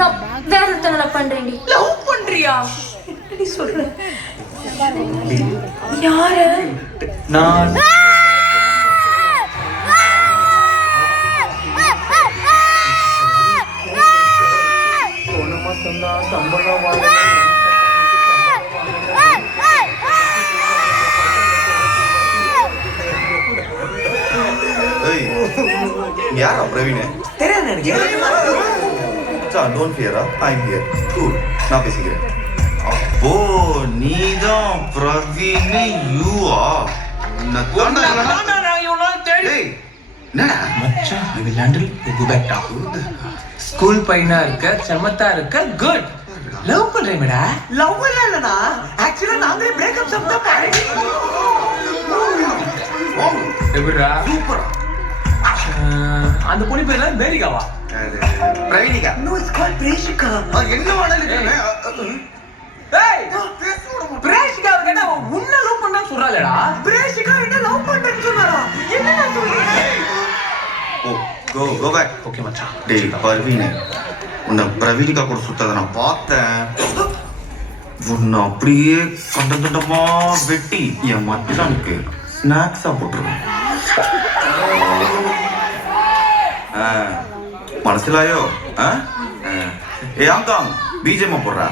நான் வேற ஒருத்தனை லவ் பண்றேன்டி. லவ் பண்றியா? என்னடி சொல்ற? யாரு? நான் போன மாசம் தான் சம்பளம் யாரா பிரவீன்? தெரியாது எனக்கு. Don't fear, I am here. Cool, நான் பேசிக்கிறேன். அப்போ நீதான் பிரவீன் யூஆ? என்னடா மச்சான் we will handle we go back down. School பையனா இருக்க சமத்தா இருக்க குட். லவ் பண்றேன்டா. லவ் இல்லடா. ஆக்சுவலா நாங்களே பிரேக்கப் சொல்லிட்டு பாருங்க. எப்படிடா? சூப்பர். அந்த பொண்ணு பேர்ல மேரிகாவா? Praveenika. No it's called Preshika. என்ன வாடல ஏய் பிரேஷிகா கேட்டா உன்ன லவ் பண்ணா சொல்றாளடா. பிரேஷிகா என்ன லவ் பண்றேன்னு சொன்னாரா? என்னடா சொல்றீங்க? Go back. ஓகே மச்சான். டேய் பர்வீன், உன்னை பிரவீனிகா கூட சுத்ததை நான் பார்த்தேன். உன்னை அப்படியே கண்டமா வெட்டி என் மச்சானுக்கு ஸ்நாக்ஸா போட்டுருவேன். மனசிலாயோ? ஏ ஆங்காங் பிஜிஎம் போடுறா.